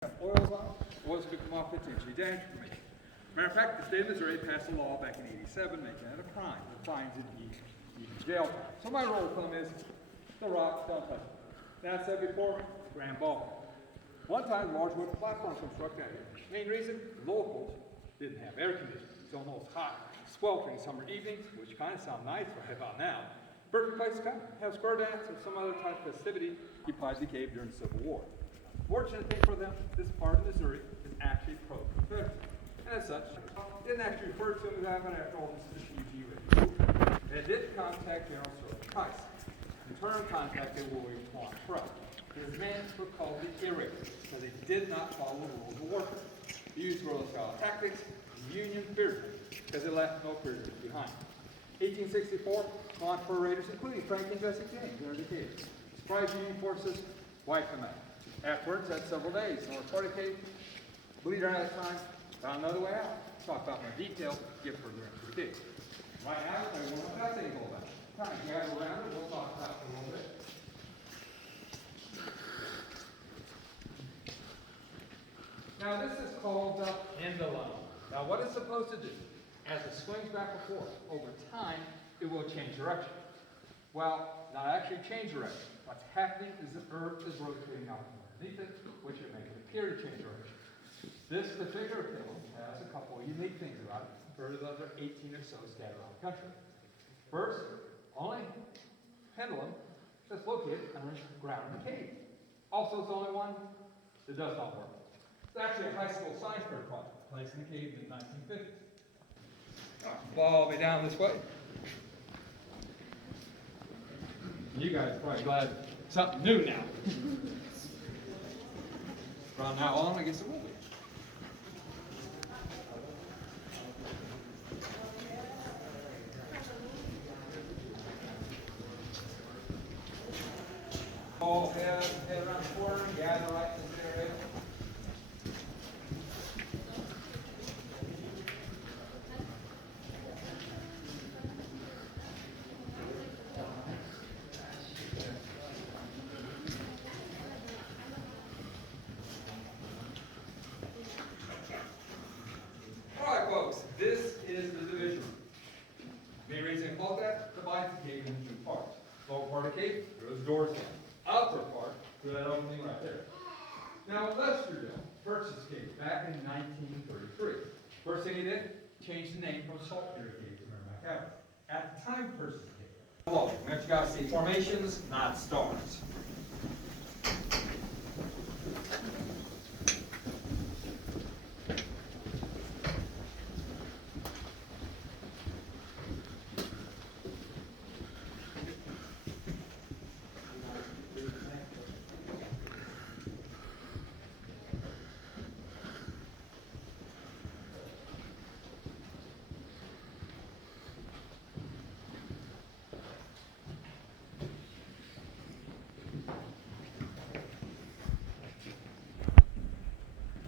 Oils on, oils could come off potentially dangerous for me. Matter of fact, the state of Missouri passed a law back in '87 making it a crime with fines and even jail time. So my rule of thumb is the rock, don't touch it. Now I said before, grand ball. One time, large wooden platform constructed out here. Main reason, the locals didn't have air conditioning. It's almost hot, sweltering summer evenings, which kind of sound nice right about now. Perfect place to come, have square dance or some other type of festivity occupied the cave during the Civil War. Fortunate thing for them, this part of Missouri is actually pro-Confederate. And as such, didn't actually refer to him as having after all this is a PG rating. And it did contact General Sterling Price. In turn, contacted William Quan Pro. His men were called the irregulars because they did not follow the rules of warfare. They used guerrilla-style tactics, and Union feared them because they left no prisoners behind. 1864, Quan Pro raiders, including Frank and Jesse James, entered the cave. Surprised Union forces, wiped them out. Afterwards, that's several days. North part of the cave, bleed out of time, found another way out. Talk about more detail, get further into the cave. Right now, I want to that thing hold out. Kind of gather around it, we'll talk about it a little bit. Now this is called the pendulum. Now what it's supposed to do, as it swings back and forth, over time, it will change direction. Well, not actually change direction. What's happening is the Earth is rotating out from underneath it, which would make it appear to change direction. This particular pendulum has a couple of unique things about it, compared to the other 18 or so scattered around the country. First, only pendulum that's located underground in the cave. Also, it's the only one that does not work. It's actually a high school science fair project placed in the cave in the 1950s. Follow me down this way. You guys are probably glad something new now. From now on, I guess it will be. All head around the corner, gather right in this area. This is the division. Main reason I call that, divides the cave into two parts. Lower part of the cave, there was doors in. Upper part, through that opening right there. Now, Lesterville purchased the cave back in 1933. First thing he did, changed the name from Saltpeter Cave to Meramec Caverns. At the time, purchased the cave. Hello, remember you guys see formations, not stars.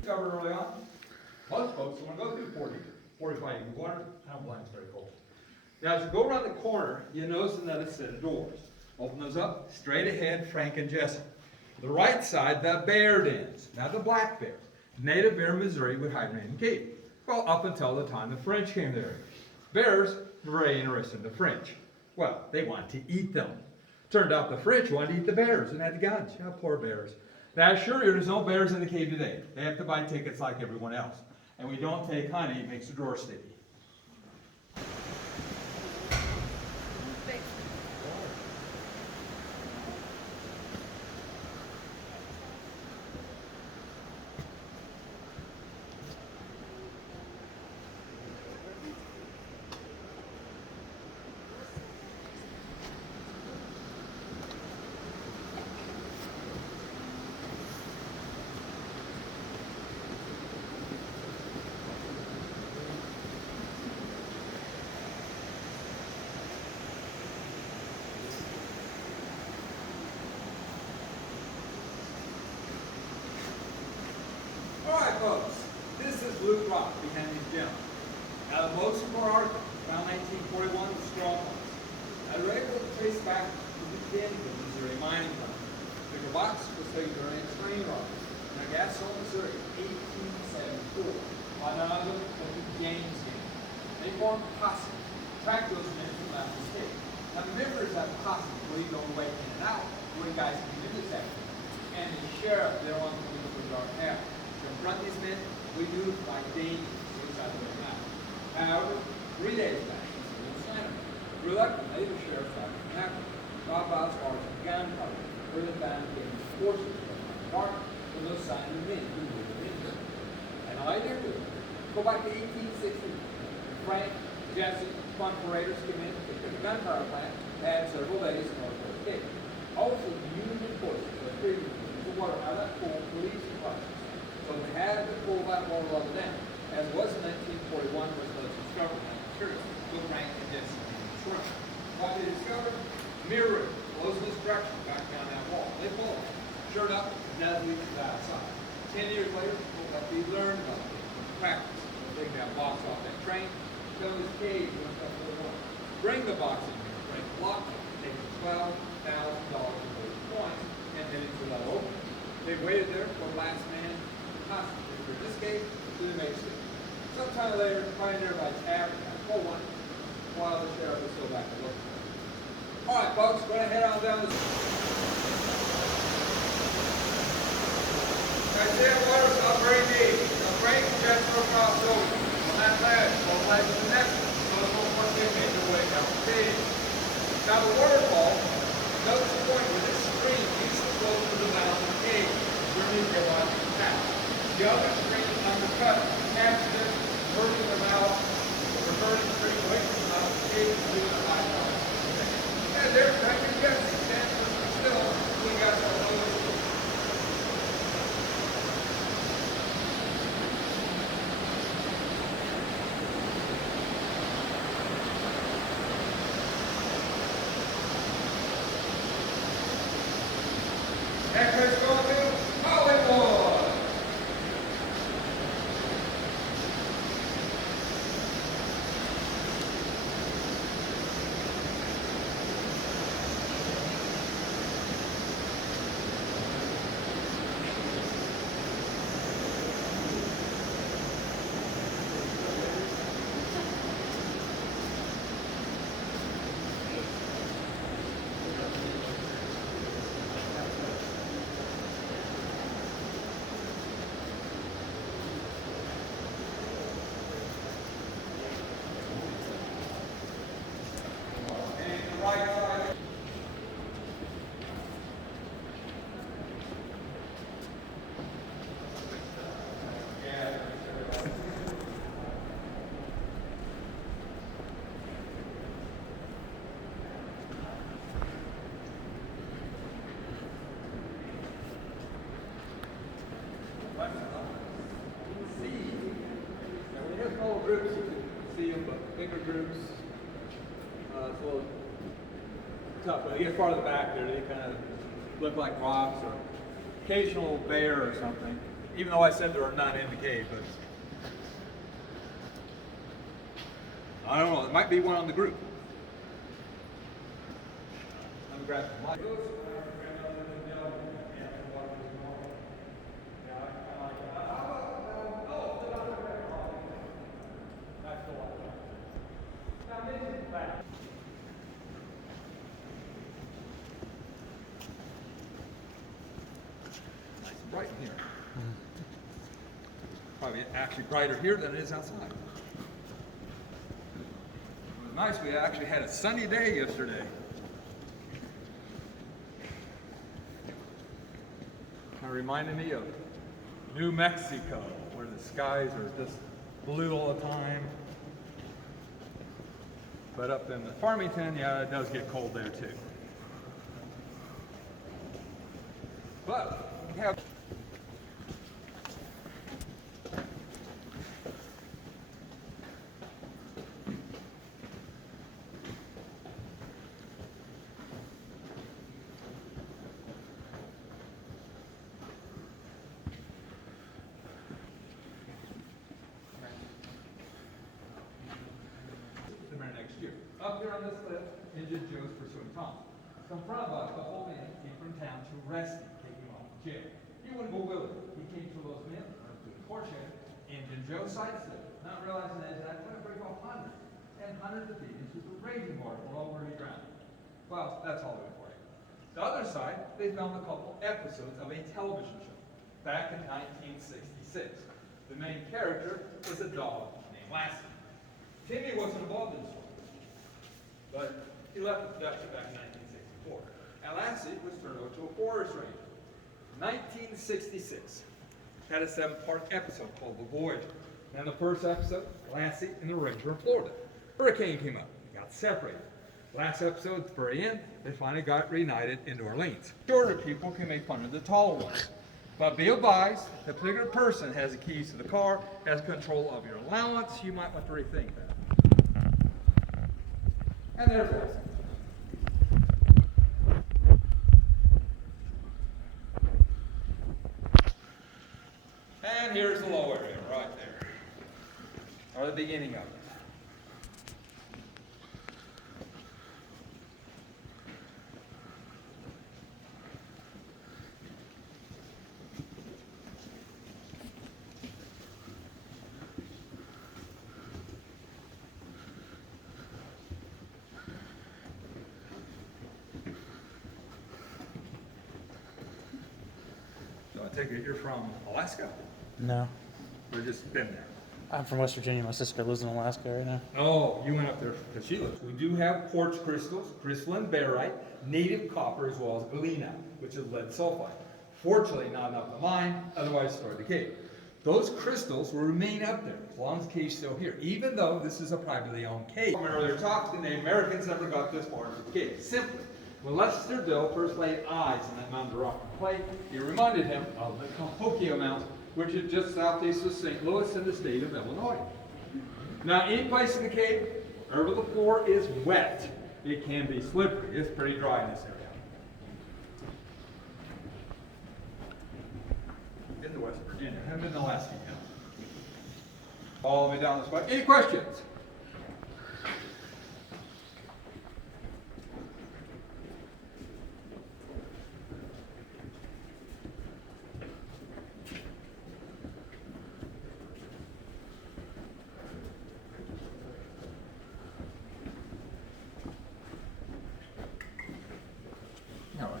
Discovered early on, most folks want to go through 45 degrees water. Town blind is very cold. Now, as you go around the corner, you notice another set of doors. Open those up, straight ahead, Frank and Jesse. The right side, the bear dens, not the black bear. Native bear in Missouri would hibernate in the cave. Well, up until the time the French came there. Bears were very interested in the French. Well, they wanted to eat them. Turned out the French wanted to eat the bears and had the guns. Yeah, poor bears. Now, I assure you, there's no bears in the cave today. They have to buy tickets like everyone else. And we don't take honey, it makes the drawer sticky. Alright folks, this is Luke Rock behind these gems. Now the most of our artifacts, around 1941, the strong ones. Now they were able to trace back to the beginning of Missouri mining company. The box was taken during a train robbery. Nagasso, Missouri, 1874. Onondaga and James game. They formed a posse, tracked those men from out the state. Now the members of that posse believed on the way in and out when guys could do this activity. And the sheriff there on the police was our half. To confront these men, we moved by danger inside of their mouth. However, 3 days back, reluctantly, the sheriff tried to happen. Rob Bob's arms and gunpowder further found in his forces from the department with no sign of men who were injured. And all they did, go back to 1860. Frank, Jesse, fund paraders came in, took the gunpowder plant, had several days in order to escape. Also, the Union forces were treated the water out of that pool police departments. So they had to pull that water level down. As was in 1941, was those discovered that material. So Frank and Jesse came. What they discovered? Mirroring flows in this direction back down that wall. They pulled it. Sure enough, it does lead to the outside. 10 years later, what they learned about it from practice. They take that box off that train, fill this cage with stuff for the water. Bring the box in here, break the lock, take $12,000 in those coins, and then it's let open. They waited there for the last man to concentrate for this gate to the main street. Sometime later, find nearby tavern, pull one, while the sheriff is still back to work. All right, folks, we're going to head on down this. I say water's not very deep. The brake jets will cross over. On that ledge, go ledge to the next one. So it's going to make your way down the page. Now the waterfall, notice the point where this stream needs to flow through the mouth of the cave. Where you get on the path. The other stream undercut, catches it, merging the mouth, reverting the stream away from the mouth of the cave, and leaving the high water. And there's Frank and Jesse. Stand still. We got some other. Next is going to Hollywood. Groups, you can see them, but bigger groups, it's a little tough. When they get farther back there, they kind of look like rocks or occasional bear or something, even though I said there are none in the cave, but I don't know, there might be one on the group. I'm going to grab some light. Bright in here. Probably actually brighter here than it is outside. It was nice, we actually had a sunny day yesterday. Kind of reminded me of New Mexico, where the skies are just blue all the time. But up in the Farmington, yeah, it does get cold there too. But we have next year. Up here on this list, Injured Joe's pursuing Tom. So in front of us, the whole man came from town to arrest him, take him off to jail. He wouldn't go willingly. He And Joe sidestepped, not realizing that that's going to break off hundreds and hundreds of feet into the raging water below where he drowned. Well, that's Hollywood for you. The other side, they filmed a couple episodes of a television show back in 1966. The main character is a dog named Lassie. Timmy wasn't involved in this one, but he left the production back in 1964. And Lassie was turned over to a forest ranger. 1966 had a 7-part episode called The Voyager. And the first episode, Lassie and the ranger in Florida. Hurricane came up, got separated. Last episode, at the very end, they finally got reunited in New Orleans. Shorter people can make fun of the taller ones. But be advised, the particular person has the keys to the car, has control of your allowance. You might want to rethink that. And there's Lassie. And here's the low area right there, or the beginning of it. So I take it you're from Alaska? No. Or just been there? I'm from West Virginia. My sister lives in Alaska right now. Oh, you went up there because she lives. We do have quartz crystals, crystalline barite, native copper, as well as galena, which is lead sulfide. Fortunately, not enough to mine, otherwise destroy the cave. Those crystals will remain up there as long as the cave's still here, even though this is a privately owned cave. From an earlier talk, the Native Americans never got this far into the cave. Simply, when Lester Dill first laid eyes on that mountain of rock and clay, it reminded him of the Cahokia Mountain, which is just southeast of St. Louis in the state of Illinois. Now, any place in the cave, wherever the floor is wet, it can be slippery. It's pretty dry in this area. In the West Virginia, and in Alaska, yeah. All the way down this way. Any questions? All right.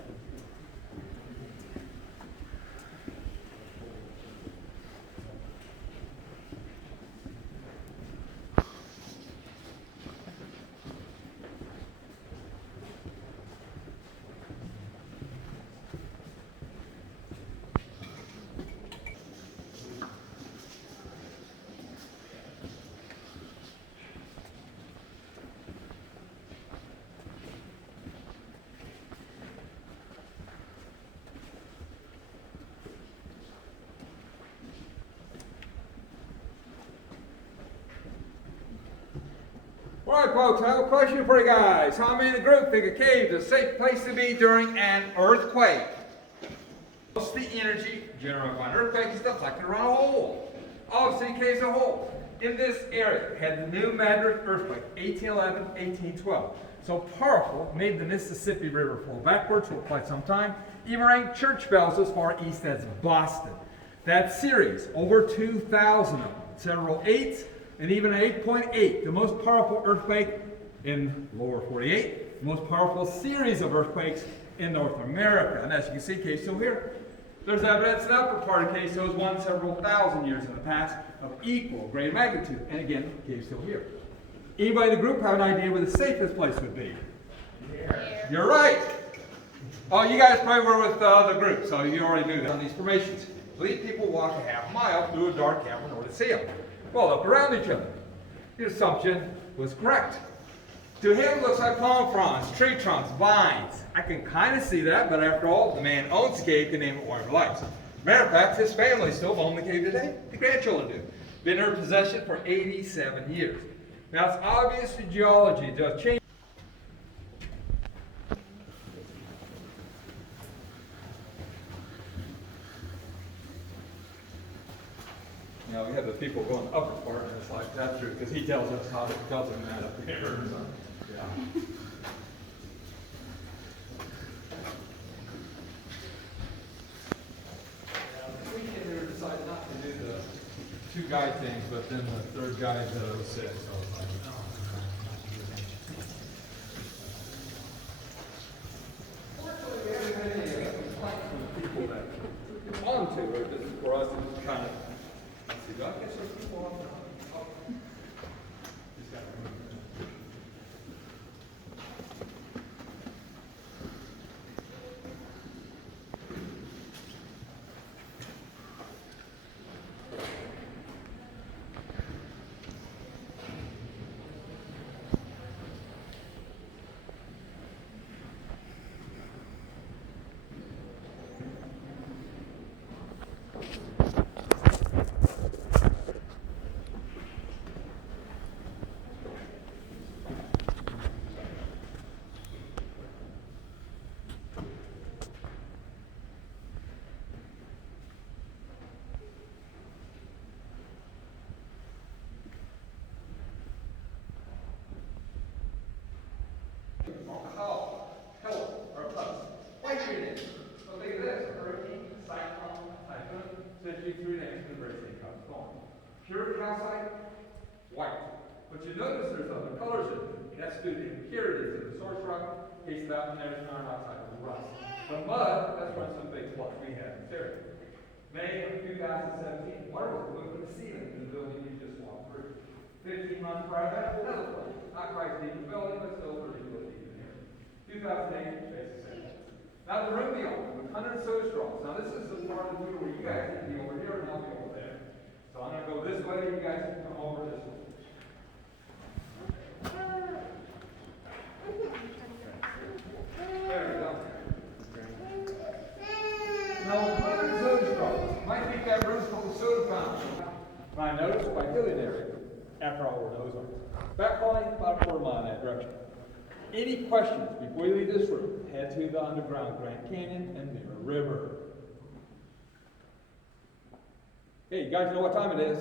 All right, folks, I have a question for you guys. How many in the group think a cave is a safe place to be during an earthquake? Most of the energy generated by an earthquake is deflected around a hole. Obviously, caves a hole. In this area, had the New Madrid earthquake, 1811, 1812. So powerful, made the Mississippi River flow backwards for quite some time, even rang church bells as far east as Boston. That series, over 2,000 of them, several 8s, and even an 8.8, the most powerful earthquake in lower 48, the most powerful series of earthquakes in North America. And as you can see, cave's still here. There's evidence in the upper part of cave shows one several thousand years in the past of equal greater magnitude. And again, cave's still here. Anybody in the group have an idea where the safest place would be? Here. You're right. Oh, you guys probably were with the group, so you already knew that. On these formations, lead people walk a half mile through a dark cavern in order to see them. Well, up around each other. Your assumption was correct. To him, it looks like palm fronds, tree trunks, vines. I can kind of see that, but after all, the man owns the cave, can name it whatever he likes. Matter of fact, his family still own the cave today. The grandchildren do. Been in her possession for 87 years. Now, it's obvious the geology does change. Now, we have the people going upper part, and it's like, that's true, because he tells us how it tells him that up here. So, yeah. We can decide not to do the two guide things, but then the third guide was sick, so I was like, no. Fortunately, we haven't had any complaints from the people that onto it. This is for us, it's kind of, let's see, do I catch those people off? Oh. Just got to move. Pure calcite, white. But you notice there's other colors in it. That's due to impurities in the source rock, case about and there's iron oxide and rust. The mud, that's run some big flux we had in this area. May of 2017, water was moved from the ceiling in the building you just walked through. 15 months prior to that, another place. Not quite deep in the building, but still pretty good deep in here. 2008, basic same. Now the room beyond, with 100 soda straws. Now this is the part of the tour where you guys can be over here and I'll be over there. So I'm going to go this way, you guys can come over this way. There we go. Now, 100 soda straws. Might think that room's called the soda fountain. When I noticed by hilly area, after all where those are. Back line, about a quarter mile in that direction. Any questions before you leave this room, head to the underground Grand Canyon and Mirror River. Hey, you guys know what time it is?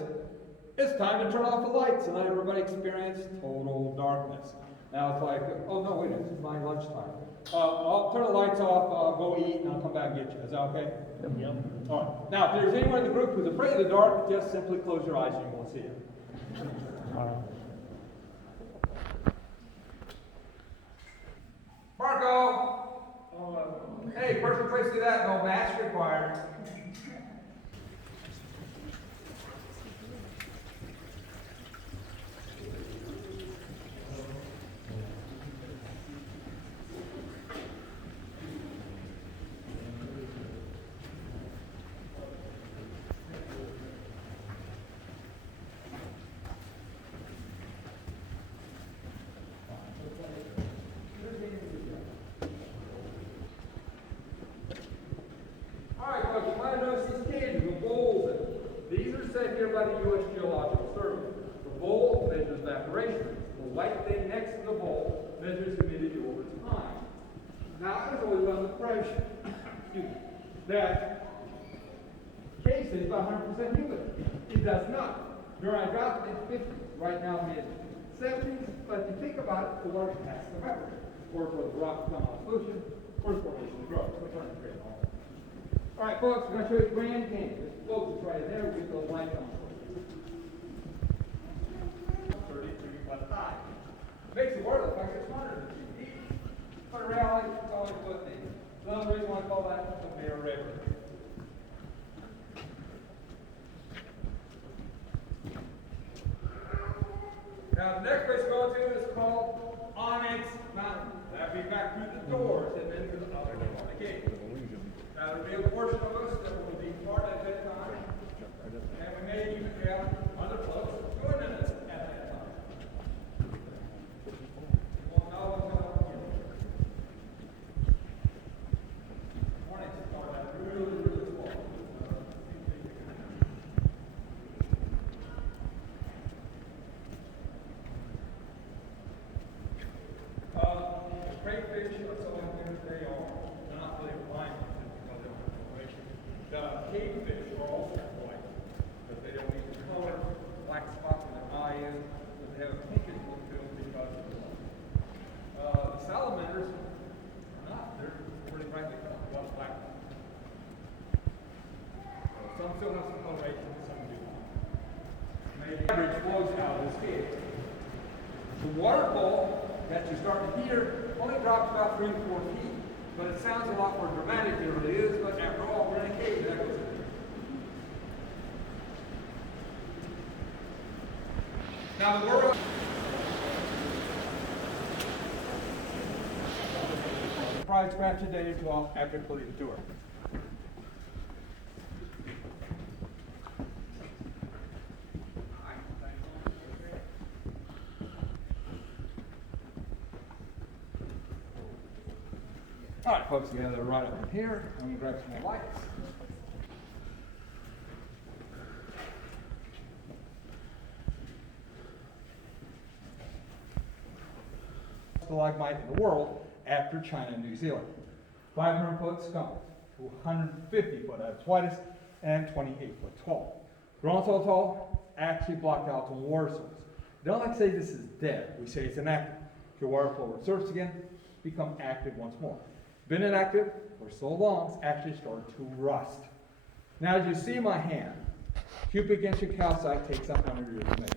It's time to turn off the lights and let everybody experience total darkness. Now it's like, oh no, wait, it's my lunchtime. I'll turn the lights off, I'll go eat, and I'll come back and get you. Is that okay? Yep. All right. Now, if there's anyone in the group who's afraid of the dark, just simply close your eyes and you won't see it. Marco! Hey, perfect place to do that, no mask required. By the U.S. Geological Survey. The bowl measures evaporation. The white thing next to the bowl measures humidity over time. Now, I was always under the impression that case is about 100% humid. It does not. During I dropped it in 50s, right now mid-70s, but if you think about it, the water has to evaporate. Or for the rock to come out of solution, or the formation to grow. So trying to create all that. All right, folks, I'm going to show you Grand Canyon. This float is right there. We'll get the light on. 33.5. Makes the water look like it's 100 feet deep. But in reality, it's always foot deep. Another reason why I call that the Mirror River. Now, the next place we're going to is called Onyx Mountain. That'll be back through the doors and then to the other end of the cave. Now, there'll be a portion of us that will be part at that time, and we may even have other folks joining us at that time. You won't know until mornings start out really, really small. Crayfish are so infinite they are. They're not really blind because they don't have information. They'll cascade. The waterfall that you're starting to hear only drops about 3 to 4 feet, but it sounds a lot more dramatic than it really is, but after all, we're in a cave, that goes in. Now the world probably scratch a day or two off after completing the tour. All right, folks, together right up in here. I'm going to grab some more lights. Stalagmite in the world after China and New Zealand. 500 foot circumference, 150 foot at its widest, and 28 foot tall. Grown so tall, actually blocked out the water source. We don't like to say this is dead. We say it's inactive. If your water flow resurfaces again, become active once more. Been inactive for so long, it's actually started to rust. Now, as you see my hand, cubic inch of calcite takes up 100 years to make.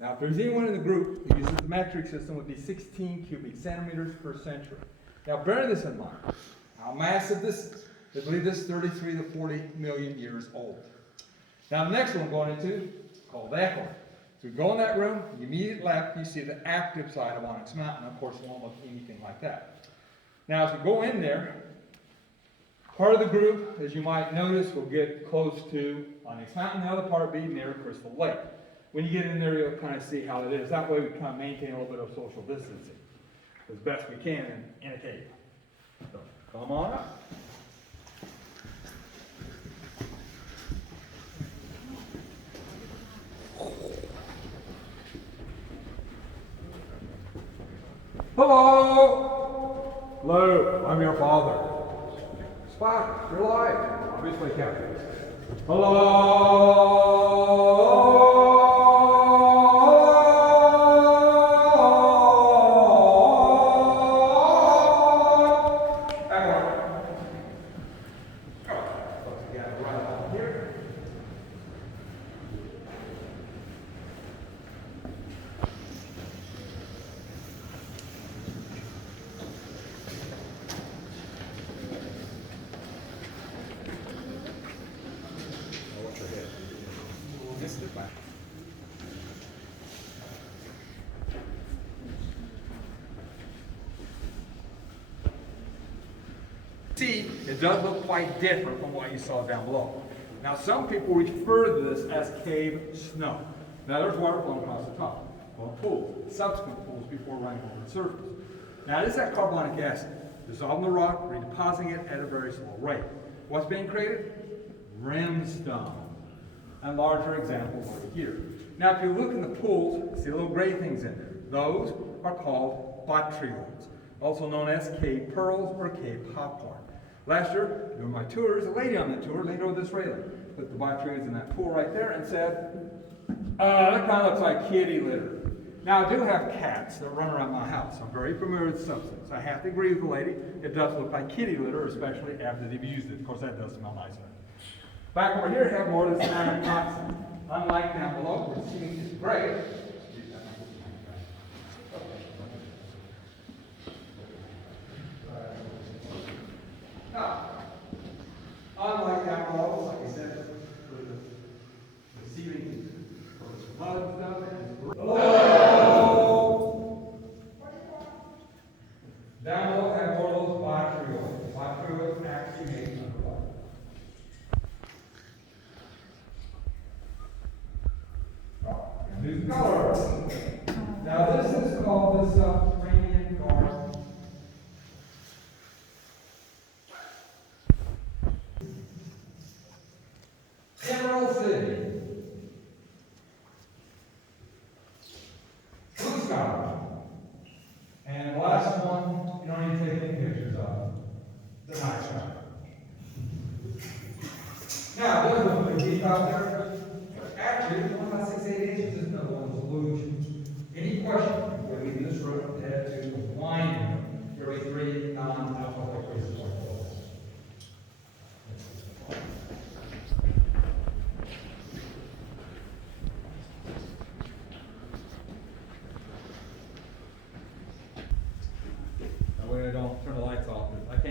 Now, if there's anyone in the group who uses the metric system, it would be 16 cubic centimeters per century. Now, bear this in mind, how massive this is. I believe this is 33 to 40 million years old. Now, the next one I'm going into is called Echo. So we go in that room, you immediate left, you see the active side of Onyx Mountain. Of course, it won't look anything like that. Now, as we go in there, part of the group, as you might notice, will get close to Onyx Mountain. The other part will be near Crystal Lake. When you get in there, you'll kind of see how it is. That way we kind of maintain a little bit of social distancing as best we can in a cave. So, come on up. Hello! Hello, I'm your father. Spot, you're alive. Obviously, Caverns. Hello! See, it does look quite different from what you saw down below. Now, some people refer to this as cave snow. Now, there's water flowing across the top. Well, pools, subsequent pools before running over the surface. Now, it is that carbonic acid dissolving the rock, redepositing it at a very slow rate. What's being created? Rimstone. And larger examples over here. Now, if you look in the pools, see little gray things in there. Those are called botryoids, also known as cave pearls or cave popcorn. Last year, during my tours, a lady on the tour leaned over this railing, put the botryoids in that pool right there, and said, that kind of looks like kitty litter. Now, I do have cats that run around my house. I'm very familiar with the substance. I have to agree with the lady. It does look like kitty litter, especially after they've used it. Of course, that does smell nice. Back over here, have more of this iron toxin. Unlike down below, where the ceiling is gray. Now, unlike down below, like I said, the ceiling is mud stuff. Hello! Down below, have more of those botryoids. Botryoids actually make underwater. New color. Now this is called the subterranean garden. Emerald City. Blue sky. And the last one, you don't need to take any pictures of. The night sky. Now, those are the deep out there. Actually, 1 by 6, 8 inches is another one of those illusions. Any questions before leaving this room today? That way I don't turn the lights off, 'cause I can't